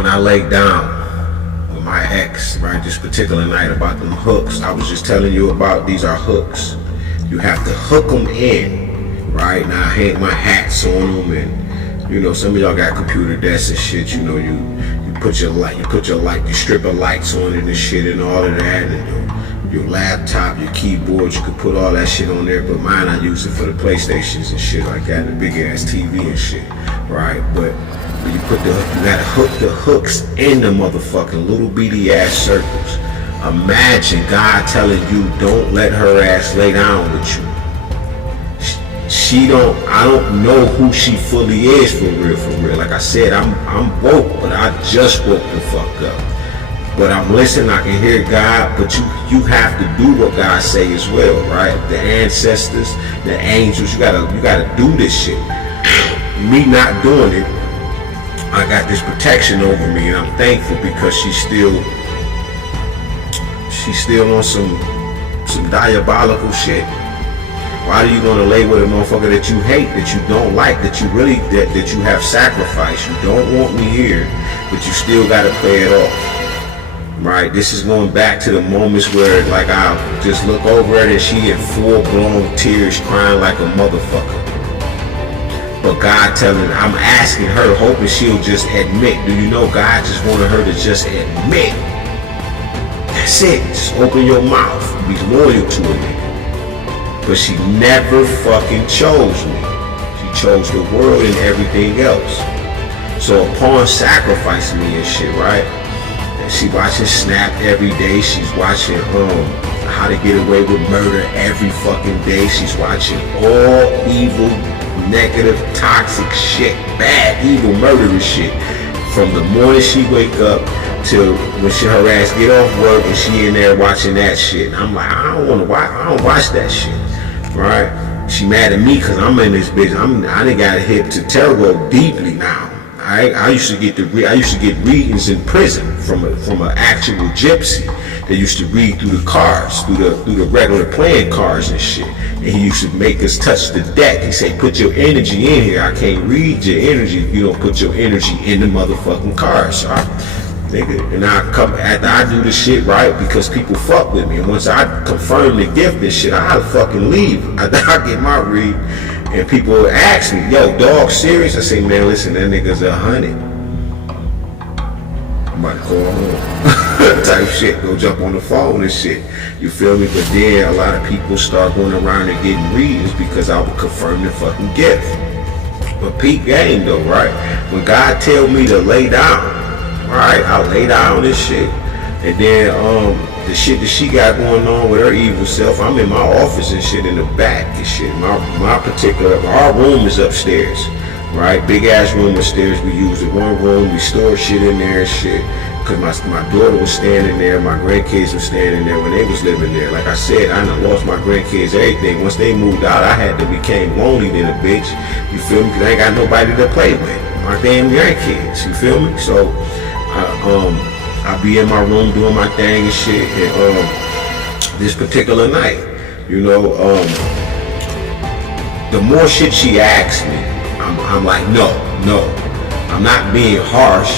when I laid down with my ex, right, this particular night about them hooks, I was just telling you about these are hooks. You have to hook them in, right? Now I hang my hats on them, and you know some of y'all got computer desks and shit. You know you put your light, you strip of lights on it and shit and all of that, and your laptop, your keyboard, you could put all that shit on there. But mine, I use it for the PlayStations and shit like that, the big ass TV and shit, right? But you gotta hook the hooks in the motherfucking little beady ass circles. Imagine God telling you don't let her ass lay down with you. I don't know who she fully is for real. Like I said, I'm woke, but I just woke the fuck up. But I'm listening, I can hear God, but you have to do what God say as well, right? The ancestors, the angels, you gotta do this shit. Me not doing it, I got this protection over me, and I'm thankful because she's still on some diabolical shit. Why are you gonna lay with a motherfucker that you hate, that you don't like, that you have sacrificed? You don't want me here, but you still gotta play it off, right? This is going back to the moments where, like, I just look over at her and she in full-blown tears, crying like a motherfucker. But God I'm asking her, hoping she'll just admit. Do you know God just wanted her to just admit? That's it. Just open your mouth. Be loyal to a nigga. But she never fucking chose me. She chose the world and everything else. So upon sacrificing me and shit, right? And she watching Snap every day. She's watching How to Get Away with Murder every fucking day. She's watching all evil, negative, toxic shit, bad, evil, murderous shit, from the morning she wake up till when her ass get off work and she in there watching that shit. And I'm like, I don't watch that shit, right? She mad at me because I'm in this bitch. I done got hit to tarot deeply now. I used to get readings in prison from an actual gypsy that used to read through the cards, through the regular playing cards and shit. And he used to make us touch the deck. He said, put your energy in here. I can't read your energy if you don't put your energy in the motherfucking cards. So and I come after I do the shit right because people fuck with me. And once I confirm the gift and shit, I fucking leave. I get my read. And people ask me, yo, dog, serious? I say, man, listen, that nigga's 100. I'm about to call home. Type shit, go jump on the phone and shit. You feel me? But then a lot of people start going around and getting readings because I would confirm the fucking gift. But peak game though, right? When God tell me to lay down, right, I lay down this shit. And then the shit that she got going on with her evil self, I'm in my office and shit in the back and shit. Our room is upstairs, right? Big ass room upstairs. We use it one room. We store shit in there and shit. Cause my daughter was standing there, my grandkids were standing there when they was living there. Like I said, I done lost my grandkids, everything. Once they moved out, I became lonely than a bitch. You feel me? Cause I ain't got nobody to play with. My damn grandkids, you feel me? So, I be in my room doing my thing and shit, and this particular night, you know, the more shit she asks me, I'm like, no, I'm not being harsh.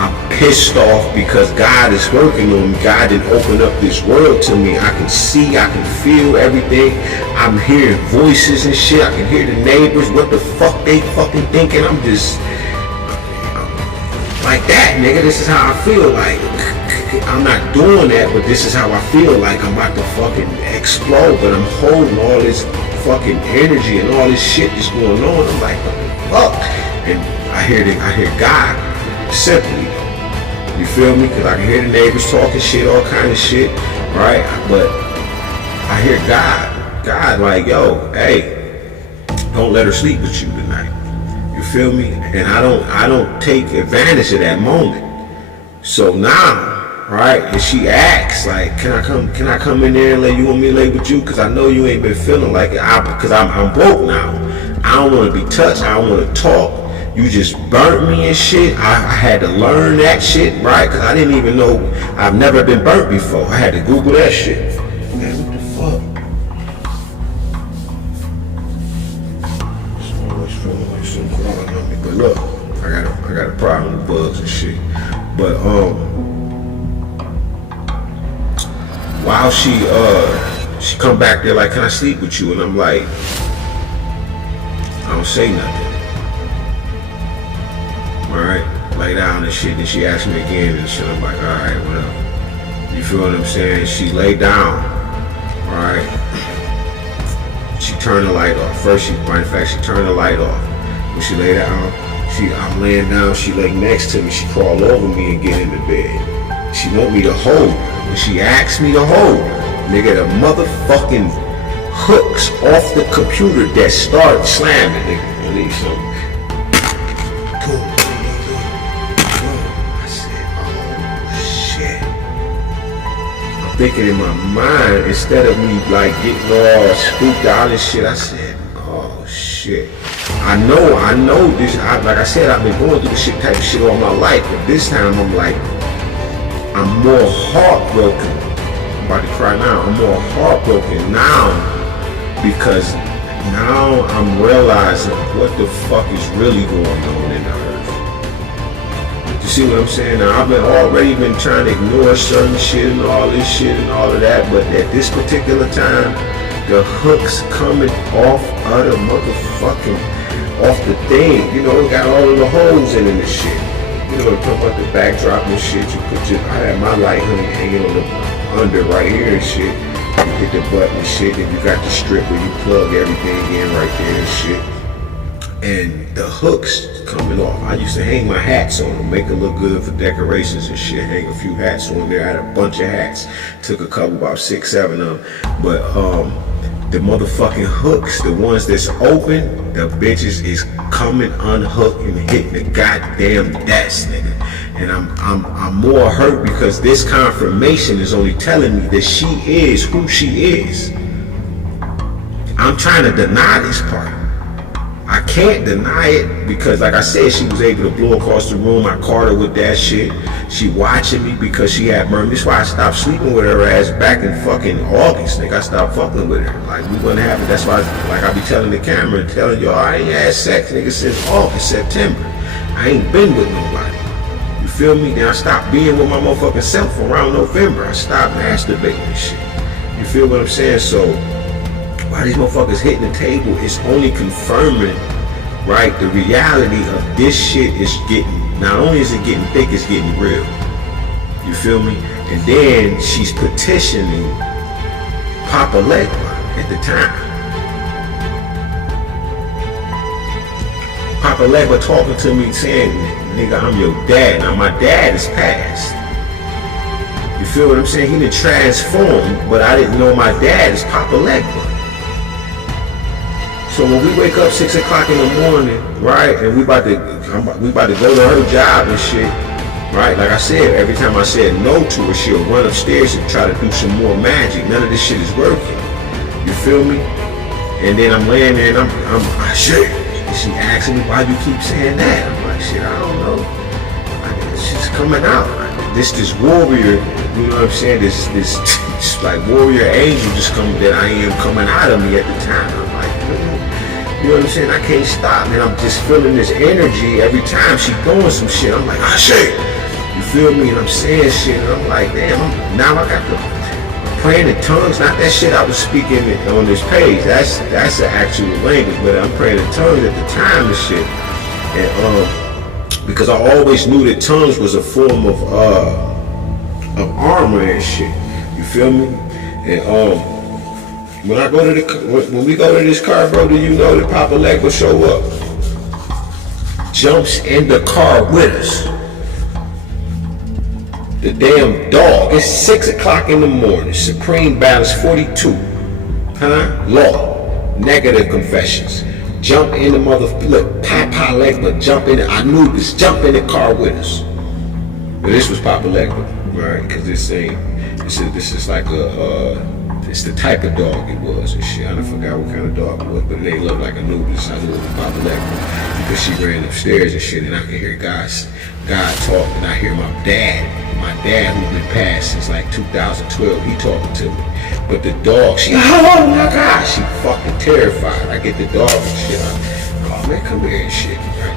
I'm pissed off because God is working on me. God didn't open up this world to me. I can see, I can feel everything. I'm hearing voices and shit. I can hear the neighbors, what the fuck they fucking thinking. I'm just like that, nigga. This is how I feel like. I'm not doing that, but this is how I feel like. I'm about to fucking explode, but I'm holding all this fucking energy and all this shit that's going on. I'm like, what the fuck? And I hear God simply. You feel me? Because I can hear the neighbors talking shit, all kind of shit, right? But I hear God like, yo, hey, don't let her sleep with you tonight. You feel me? And I don't take advantage of that moment. So now, right? And she asks, like, can I come in there and you want me to lay with you? Because I know you ain't been feeling like it. Because I'm broke now. I don't want to be touched. I don't want to talk. You just burnt me and shit. I had to learn that shit, right? Because I didn't even know. I've never been burnt before. I had to Google that shit. Man, what the fuck? I'm always feeling like something crawling on me. But look, I got a problem with bugs and shit. But while she come back there like, can I sleep with you? And I'm like, I don't say nothing. Alright, lay down and shit. Then she asked me again and shit. I'm like, alright, whatever. You feel what I'm saying? She lay down. Alright. She turned the light off. First, matter of fact, she turned the light off. When she lay down, I'm laying down, she lay next to me. She crawled over me and get in the bed. She want me to hold her. When she asked me to hold her, nigga, the motherfucking hooks off the computer that started slamming, nigga. I need something. Boom. I said, oh shit. I'm thinking in my mind, instead of me like getting all spooked out and shit, I said, oh shit. I know this, like I said, I've been going through this shit type of shit all my life, but this time I'm like, I'm more heartbroken. I'm about to cry now. I'm more heartbroken now because now I'm realizing what the fuck is really going on in the earth. You see what I'm saying? Now I've already been trying to ignore certain shit and all this shit and all of that, but at this particular time, the hooks coming off of the motherfucking, off the thing, you know, it got all of the holes in this shit. You know, talk about the backdrop and shit. I had my light hanging on the under right here and shit. You hit the button and shit, and you got the strip where you plug everything in right there and shit. And the hooks coming off. I used to hang my hats on them, make it look good for decorations and shit. Hang a few hats on there. I had a bunch of hats. Took a couple, about 6, 7 of them. But the motherfucking hooks, the ones that's open, the bitches is coming unhooked and hitting the goddamn desk, nigga. And I'm more hurt because this confirmation is only telling me that she is who she is. I'm trying to deny this part. I can't deny it because, like I said, she was able to blow across the room. I caught her with that shit. She watching me because she had murder. That's why I stopped sleeping with her ass back in fucking August, nigga. I stopped fucking with her. Like, we wouldn't have it. That's why, like, I be telling the camera and telling y'all, I ain't had sex, nigga, since August, September. I ain't been with nobody. You feel me? Then I stopped being with my motherfucking self around November. I stopped masturbating and shit. You feel what I'm saying? So, why these motherfuckers hitting the table is only confirming, right, the reality of this shit is getting, not only is it getting thick, it's getting real. You feel me? And then she's petitioning Papa Legba at the time. Papa Legba talking to me saying, nigga, I'm your dad. Now my dad is passed. You feel what I'm saying? He done transformed, but I didn't know my dad is Papa Legba. So when we wake up 6 o'clock in the morning, right, and we about to go to her job and shit, right? Like I said, every time I said no to her, she'll run upstairs and try to do some more magic. None of this shit is working. You feel me? And then I'm laying there and I'm shit. And she asking me, why you keep saying that? I'm like, shit, I don't know. It's just coming out. This warrior, you know what I'm saying? This like warrior angel just coming that I am coming out of me at the time. I'm like, you know what I'm saying? I can't stop, man. I'm just feeling this energy every time she doing some shit. I'm like, shit. You feel me? And I'm saying shit. And I'm like, damn, now I got I'm praying in tongues. Not that shit I was speaking on this page. That's the actual language. But I'm praying in tongues at the time and shit. And because I always knew that tongues was a form of armor and shit. You feel me? And when we go to this car, bro, do you know that Papa Legba will show up? Jumps in the car with us. The damn dog. It's 6 o'clock in the morning. Supreme Balance 42. Law. Negative confessions. Jump in the look, Papa Legba jump in. I knew this. Jump in the car with us. But this was Papa Legba, right? Because this is like it's the type of dog it was and shit. I don't forgot what kind of dog it was, but it ain't look like a Anubis. I knew it was Papa Legba because she ran upstairs and shit, and I could hear God talk, and I hear my dad who's been passed since like 2012. He talking to me, but the dog, oh my God, she fucking terrified. I get the dog and shit. Oh man, come here and shit. Right?